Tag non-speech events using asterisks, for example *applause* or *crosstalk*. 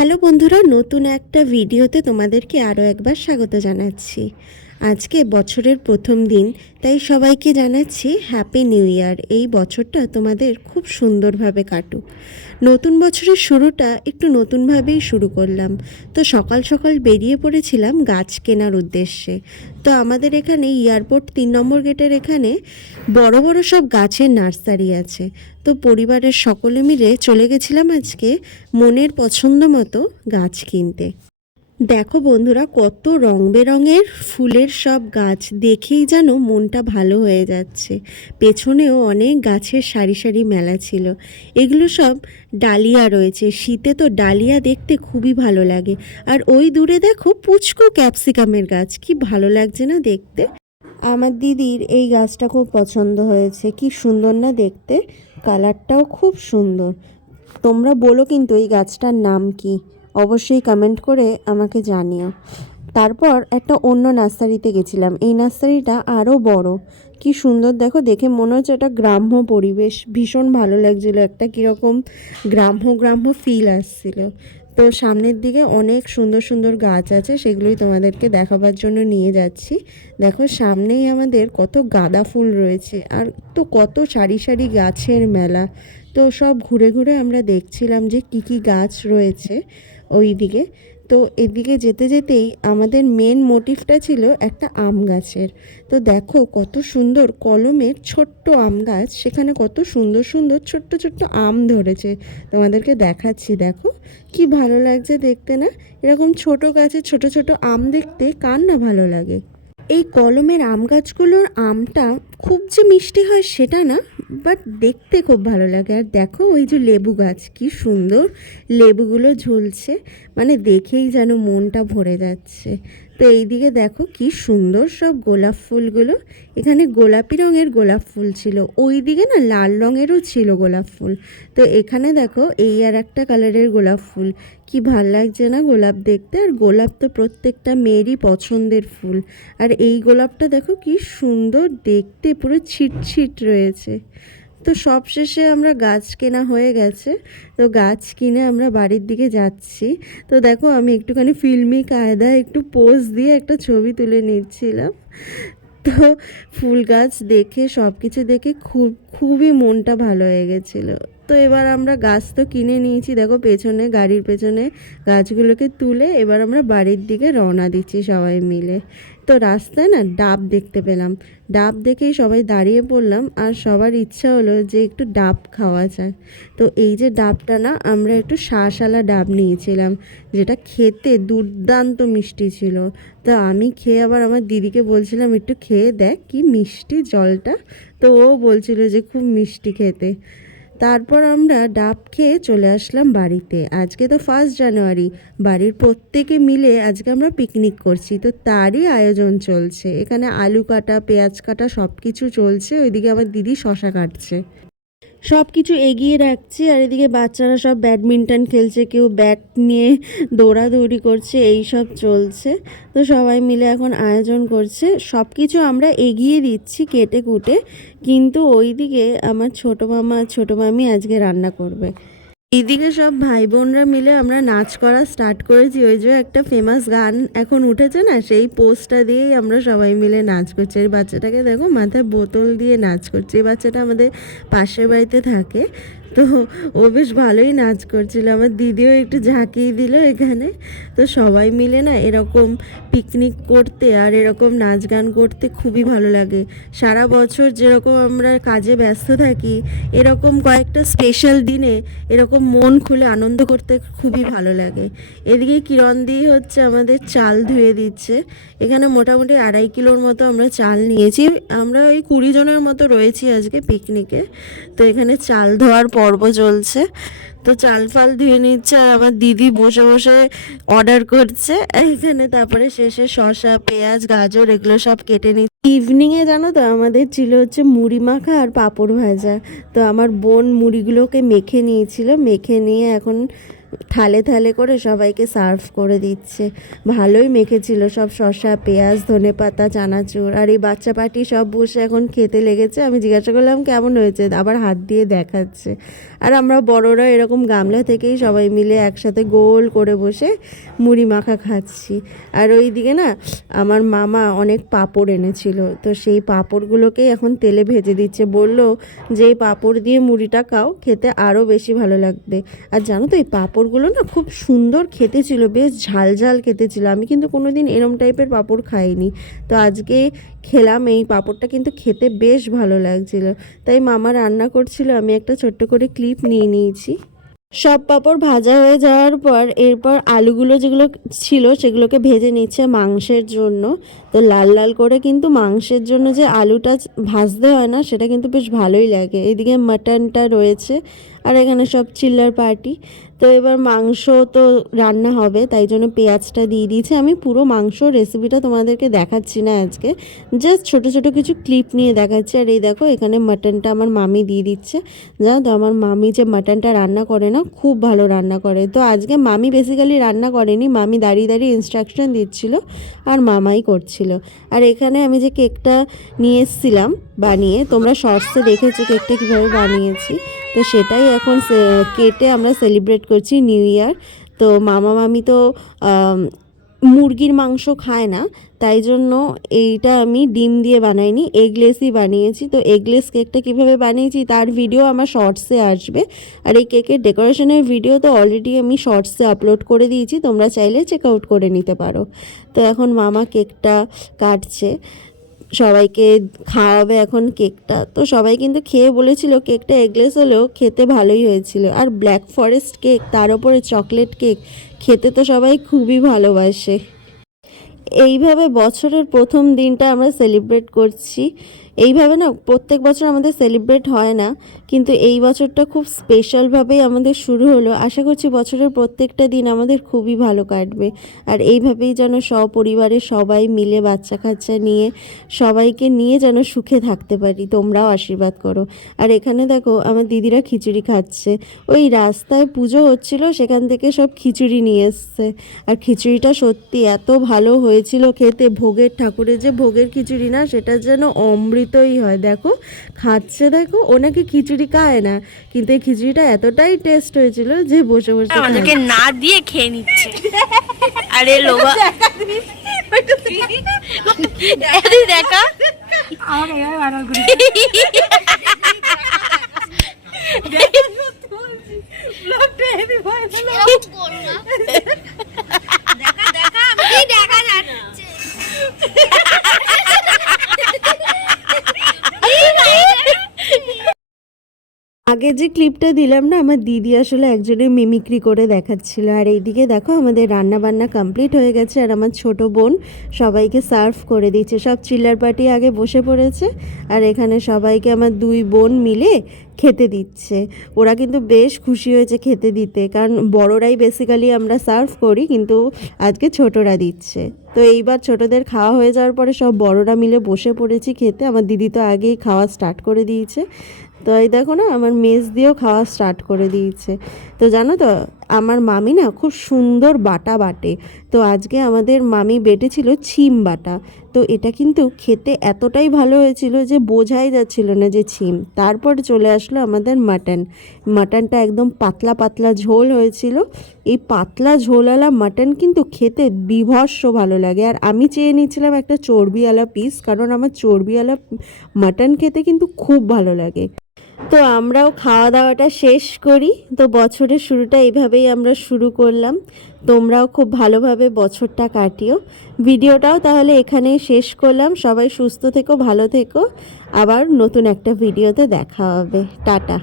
Hello বন্ধুরা নতুন একটা ভিডিওতে তোমাদেরকে আরও একবার স্বাগত জানাচ্ছি। আজকে বছরের প্রথম দিন, তাই সবাইকে জানাচ্ছি হ্যাপি নিউ ইয়ার এই বছরটা তোমাদের খুব সুন্দরভাবে কাটুক। নতুন বছরের শুরুটা একটু নতুনভাবেই শুরু করলাম। তো সকাল সকাল বেরিয়ে পড়েছিলাম গাছ কেনার উদ্দেশ্যে। তো আমাদের এখানে এয়ারপোর্ট তিন নম্বর গেটের এখানে বড় বড় সব গাছের নার্সারি আছে। তো পরিবারের সকলে মিলে চলে গেছিলাম আজকে মনের পছন্দ মতো গাছ কিনতে। দেখো বন্ধুরা, কত রং বেরঙের ফুলের সব গাছ দেখেই যেন মনটা ভালো হয়ে যাচ্ছে। পেছনেও অনেক গাছের সারি সারি মেলা ছিল। এগুলো সব ডালিয়া রয়েছে। শীতে তো ডালিয়া দেখতে খুবই ভালো লাগে। আর ওই দূরে দেখো পুচকো ক্যাপসিকামের গাছ। কি ভালো লাগছে না দেখতে? আমার দিদির এই গাছটা খুব পছন্দ হয়েছে। কি সুন্দর না দেখতে? কালারটাও খুব সুন্দর। তোমরা বলো কিন্তু এই গাছটার নাম কি? অবশ্যই কমেন্ট করে আমাকে জানিও। তারপর একটা অন্য নার্সারিতে গেছিলাম। এই নার্সারিটা আরও বড়। কি সুন্দর, দেখো, দেখে মনে হচ্ছে একটা গ্রাম্য পরিবেশ। ভীষণ ভালো লাগছিল, একটা কীরকম গ্রাম্য গ্রাম্য ফিল আসছিল। তো সামনের দিকে অনেক সুন্দর সুন্দর গাছ আছে, সেগুলোই তোমাদেরকে দেখাবার জন্য নিয়ে যাচ্ছি। দেখো, সামনেই আমাদের কত গাঁদা ফুল রয়েছে, আর তো কত সারি সারি গাছের মেলা। তো সব ঘুরে ঘুরে আমরা দেখছিলাম যে কি কি গাছ রয়েছে। ওই দিকে তো এদিকে যেতে যেতেই আমাদের মেন মোটিভটা ছিল একটা আম গাছের। তো দেখো কত সুন্দর কলমের ছোট্ট আম গাছ, সেখানে কত সুন্দর সুন্দর ছোট্ট ছোট্ট আম ধরেছে। তোমাদেরকে দেখাচ্ছি, দেখো। কি ভালো লাগছে দেখতে না? এরকম ছোট গাছে ছোট ছোট আম দেখতে কার না ভালো লাগে? এই কলমের আম গাছগুলোর আমটা খুব যে মিষ্টি হয় সেটা না বাট দেখতে খুব ভালো লাগে। আর দেখো ওই যে লেবু গাছ, কি সুন্দর লেবুগুলো ঝুলছে। মানে দেখেই যেন মনটা ভরে যাচ্ছে। তো এইদিকে দেখো কি সুন্দর সব গোলাপ ফুলগুলো। এখানে গোলাপি রঙের গোলাপ ফুল ছিল। ওই দিকে না লাল রঙেরও ছিল গোলাপ ফুল। তো এখানে দেখো এই আর একটা কালারের গোলাপ ফুল। কি ভালো লাগছে না গোলাপ দেখতে? আর গোলাপ তো প্রত্যেকটা মেয়েরই পছন্দের ফুল। আর এই গোলাপটা দেখো কি সুন্দর দেখতে, পুরো ছিটছিট রয়েছে। তো সবশেষে আমরা গাছ কেনা হয়ে গেছে। তো গাছ কিনে আমরা বাড়ির দিকে যাচ্ছি। তো দেখো আমি একটুখানি ফিল্মি কায়দায় একটু পোজ দিয়ে একটা ছবি তুলে নিচ্ছিলাম। তো ফুল গাছ দেখে সব কিছু দেখে খুব, খুবই মনটা ভালো হয়ে গেছিল। তো এবার আমরা গাছ তো কিনে নিয়েছি। দেখো পেছনে, গাড়ির পেছনে গাছগুলোকে তুলে এবার আমরা বাড়ির দিকে রওনা দিচ্ছি সবাই মিলে। তো রাস্তায় না ডাব দেখতে পেলাম। ডাব দেখেই সবাই দাঁড়িয়ে পড়লাম আর সবার ইচ্ছা হলো যে একটু ডাব খাওয়া যায়। তো এই যে ডাবটা না, আমরা একটু শাঁসালা ডাব নিয়েছিলাম, যেটা খেতে দুর্দান্ত মিষ্টি ছিল। তো আমি খেয়ে আবার আমার দিদিকে বলছিলাম, একটু খেয়ে দেখ কি মিষ্টি জলটা। তো ও বলছিল যে খুব মিষ্টি খেতে। তারপর আমরা ডাব খেয়ে চলে আসলাম বাড়িতে। আজকে তো ফার্স্ট জানুয়ারি বাড়ির প্রত্যেকে মিলে আজকে আমরা পিকনিক করছি। তো তারই আয়োজন চলছে। এখানে আলু কাটা, পেঁয়াজ কাটা সব কিছু চলছে। ওইদিকে আমার দিদি শশা কাটছে। সব কিছু এগিয়ে রাখছি, আর এদিকে বাচ্চারা সব ব্যাডমিন্টন খেলছে, কেউ ব্যাট নিয়ে দৌড়াদৌড়ি করছে এই সব চলছে। তো সবাই মিলে এখন আয়োজন করছে। সব কিছু আমরা এগিয়ে দিচ্ছি কেটে কুটে, কিন্তু ওইদিকে আমার ছোটো মামা ছোটো মামি আজকে রান্না করবে। এইদিকে সব ভাই বোনরা মিলে আমরা নাচ করা স্টার্ট করেছি। ওই যে একটা ফেমাস গান এখন উঠেছে না, সেই পোস্টটা দিয়েই আমরা সবাই মিলে নাচ করছি। এই বাচ্চাটাকে দেখো মাথায় বোতল দিয়ে নাচ করছে। এই বাচ্চাটা আমাদের পাশের বাড়িতে থাকে। তো ও বেশ ভালোই নাচ করছিল। আমার দিদিও একটু ঝাঁকিয়ে দিল এখানে। তো সবাই মিলে না এরকম পিকনিক করতে আর এরকম নাচ গান করতে খুবই ভালো লাগে। সারা বছর যেরকম আমরা কাজে ব্যস্ত থাকি, এরকম কয়েকটা স্পেশাল দিনে এরকম মন খুলে আনন্দ করতে খুবই ভালো লাগে। এদিকে কিরণ দিয়ে হচ্ছে আমাদের চাল ধুয়ে দিচ্ছে। এখানে মোটামুটি আড়াই কিলোর মতো আমরা চাল নিয়েছি। আমরা ওই কুড়ি জনের মতো রয়েছি আজকে পিকনিকে তো এখানে চাল ধোয়ার পর্ব চলছে। তো চাল ফাল ধুয়ে নিচ্ছে আর আমার দিদি বসে বসে অর্ডার করছে। এখানে তারপরে শেষে শশা পেঁয়াজ, গাজর এগুলো সব কেটে নিচ্ছে। ইভিনিংয়ে জানো তো, আমাদের ছিল হচ্ছে মুড়ি মাখা আর পাঁপড় ভাজা। তো আমার বোন মুড়িগুলোকে মেখে নিয়েছিল। মেখে নিয়ে এখন থালে থালে করে সবাইকে সার্ভ করে দিচ্ছে। ভালোই মেখেছিল সব শসা, পেঁয়াজ, ধনে পাতা, চানাচুর। আর এই বাচ্চা পাটি সব বসে এখন খেতে লেগেছে। আমি জিজ্ঞাসা করলাম, কেমন হয়েছে? আবার হাত দিয়ে দেখাচ্ছে। আর আমরা বড়রা এরকম গামলা থেকেই সবাই মিলে একসাথে গোল করে বসে মুড়ি মাখা খাচ্ছি। আর ওই দিকে না, আমার মামা অনেক পাঁপড় এনেছিল। তো সেই পাঁপড়গুলোকেই এখন তেলে ভেজে দিচ্ছে। বলল যে এই পাঁপড় দিয়ে মুড়িটা খাও, খেতে আরও বেশি ভালো লাগবে। আর জানো তো, এই পাঁপড়গুলো না খুব সুন্দর খেতে ছিল বেশ ঝাল ঝাল খেতে ছিল আমি কিন্তু কোনোদিন এরম টাইপের পাঁপড় খাইনি। তো আজকে খেলাম, এই পাঁপড়টা কিন্তু খেতে বেশ ভালো লাগছিল। তাই মামা রান্না করছিল, আমি একটা ছোট্ট করে ক্লিপ নিয়ে নিয়েছি। সব পাঁপড় ভাজা হয়ে যাওয়ার পর এরপর আলুগুলো যেগুলো ছিল সেগুলোকে ভেজে নিচ্ছে মাংসের জন্য। তো লাল লাল করে কিন্তু মাংসের জন্য যে আলুটা ভাজতে হয় না, সেটা কিন্তু বেশ ভালোই লাগে। এদিকে মাটনটা রয়েছে আর এখানে সব চিল্লার পার্টি। তো এবার মাংস তো রান্না হবে, তাই জন্য পেঁয়াজটা দিয়ে দিয়েছি। আমি পুরো মাংস রেসিপিটা তোমাদেরকে দেখাচ্ছি না আজকে। জাস্ট ছোট ছোট কিছু ক্লিপ নিয়ে দেখাচ্ছি। আর এই দেখো, এখানে মাটনটা আমার মামি দিয়ে দিচ্ছে। জানো তো, আমার মামি যে মাটনটা রান্না করে না, খুব ভালো রান্না করে। তো আজকে মামি বেসিক্যালি রান্না করেনি, মামি দাঁড়িয়ে দাঁড়িয়ে ইনস্ট্রাকশন দিচ্ছিল আর মামাই করছিল। আর এখানে আমি যে কেকটা নিয়ে এসেছিলাম বানিয়ে, তোমরা শর্টসে দেখেছ কেকটা কীভাবে বানিয়েছি। তো সেটাই এখন কেটে আমরা সেলিব্রেট করছি নিউ ইয়ার তো মামা মামি তো মুরগির মাংস খায় না, তাই জন্য এইটা আমি ডিম দিয়ে বানাইনি এগলেসই বানিয়েছি। তো এগলেস কেকটা কীভাবে বানিয়েছি তার ভিডিও আমার শর্টসে আসবে। আর এই কেকের ডেকোরেশনের ভিডিও তো অলরেডি আমি শর্টসে আপলোড করে দিয়েছি, তোমরা চাইলে চেক আউট করে নিতে পারো। তো এখন মামা কেকটা কাটছে। সবাইকে খাওয়াবে এখন কেকটা। তো সবাই কিন্তু খেয়ে বলেছিল কেকটা এগলেস হলেও খেতে ভালোই হয়েছিল। আর ব্ল্যাক ফরেস্ট কেক, তার উপরে চকলেট কেক, খেতে তো সবাই খুবই ভালোবাসে। এইভাবে বছরের প্রথম দিনটা আমরা সেলিব্রেট করছি। এইভাবে না প্রত্যেক বছর আমাদের সেলিব্রেট হয় না, কিন্তু এই বছরটা খুব স্পেশালভাবেই আমাদের শুরু হলো। আশা করছি বছরের প্রত্যেকটা দিন আমাদের খুবই ভালো কাটবে। আর এইভাবেই যেন সপরিবারে সবাই মিলে বাচ্চা কাচ্চা নিয়ে সবাইকে নিয়ে যেন সুখে থাকতে পারি, তোমরাও আশীর্বাদ করো। আর এখানে দেখো আমার দিদিরা খিচুড়ি খাচ্ছে। ওই রাস্তায় পুজো হচ্ছিল, সেখান থেকে সব খিচুড়ি নিয়ে এসছে। আর খিচুড়িটা সত্যি এত ভালো হয়েছিল খেতে, ভোগের ঠাকুরের যে ভোগের খিচুড়ি না, সেটা যেন অমৃতই হয়। দেখো খাচ্ছে দেখো ও নাকি খিচুড়ি খায় না। কিন্তু এই খিচুড়িটা এতটাই টেস্ট হয়েছিল যে বসে বসে আমাদেরকে না দিয়ে খেয়ে নিচ্ছে। আরে লোবা আরে দেখা *laughs* আগে যে ক্লিপটা দিলাম না, আমার দিদি আসলে একজনের মিমিক্রি করে দেখাচ্ছিল। আর এইদিকে দেখো, আমাদের রান্না বান্না কমপ্লিট হয়ে গেছে আর আমার ছোট বোন সবাইকে সার্ভ করে দিচ্ছে। সব চিল্লার পার্টি আগে বসে পড়েছে আর এখানে সবাইকে আমার দুই বোন মিলে খেতে দিচ্ছে। ওরা কিন্তু বেশ খুশি হয়েছে খেতে দিতে, কারণ বড়রাই বেসিক্যালি আমরা সার্ভ করি, কিন্তু আজকে ছোটরা দিচ্ছে। তো এইবার ছোটদের খাওয়া হয়ে যাওয়ার পরে সব বড়রা মিলে বসে পড়েছি খেতে। আমার দিদি তো আগেই খাওয়া স্টার্ট করে দিয়েছে। তো এই দেখো না, আমার মেজ দিয়েও খাওয়া স্টার্ট করে দিয়েছে। তো জানো তো, আমার মামি না খুব সুন্দর বাটা বাটে। তো আজকে আমাদের মামি বেটেছিল ছিম বাটা। তো এটা কিন্তু খেতে এতটাই ভালো হয়েছিল যে বোঝাই যাচ্ছিল না যে ছিম। তারপর চলে আসলো আমাদের মাটন। মাটনটা একদম পাতলা পাতলা ঝোল হয়েছিল। এই পাতলা ঝোলওয়ালা মাটন কিন্তু খেতে বিভৎস ভালো লাগে। আর আমি চেয়ে নিয়েছিলাম একটা চর্বিওয়ালা পিস কারণ আমার চর্বিওয়ালা মাটন খেতে কিন্তু খুব ভালো লাগে। তো আমরাও খাওয়া দাওয়াটা শেষ করি। তো বছরের শুরুটা এইভাবেই আমরা শুরু করলাম। তোমরাও খুব ভালোভাবে বছরটা কাটিও। ভিডিওটাও তাহলে এখানেই শেষ করলাম। সবাই সুস্থ থেকো, ভালো থেকো। আবার নতুন একটা ভিডিওতে দেখা হবে। টাটা।